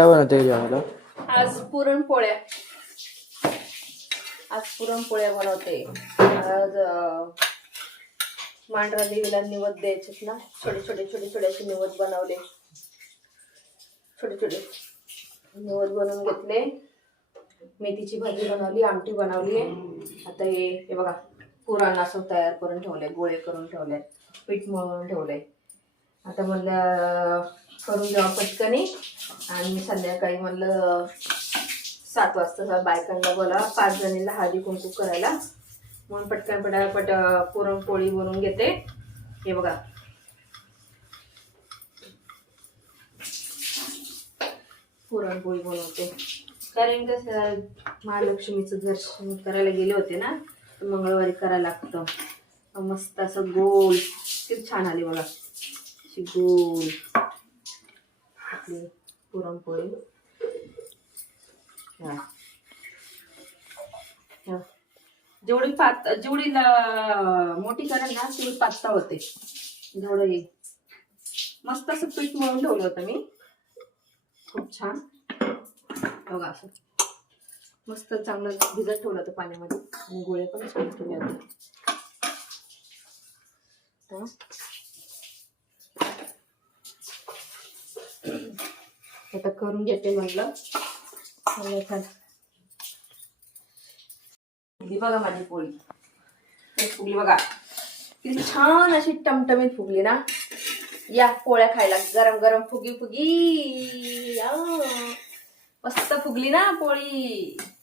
काय बनवते जेवायला? आज पुरणपोळ्या बनवते. आज मांडरा देवीला निवद द्यायचे ना, छोटे असे निवद बनवले. छोटे निवद बनवून घेतले. मेथीची भाजी बनवली, आमटी बनवली आहे. आता हे बघा पुरण असं तयार करून ठेवले, गोळे करून ठेवले, पीठ मळून ठेवले. आता म्हणलं करून घ्यावा पटकनी, आणि संध्याकाळी म्हणलं 7 वाजता बायकांना बोला 5 जणीला हळदी कुंकू करायला, म्हणून पटकन पटापट पुरणपोळी बनवून घेते. हे बघा पुरणपोळी बनवते, कारण कसं महालक्ष्मीचं दर्शन करायला गेले होते ना, तर मंगळवारी करायला लागतं. मस्त असं गोल किती छान आली बघा, अशी गोल आपली पुरणपोळी. जेवढी मोठी करा ना तेवढी पातळ होते. जेवढं मस्त असं पीठ मळून ठेवलं होतं मी, खूप छान बघा. असं मस्त चांगलं भिजत ठेवलं होतं पाण्यामध्ये, आणि गोळे पण छान ठेवले होते. आता करून घेते म्हटलं. बघा माझी पोळी फुगली बघा, किती छान अशी टमटमीत फुगली ना. या पोळ्या खायला, गरम गरम फुगी मस्त फुगली ना पोळी.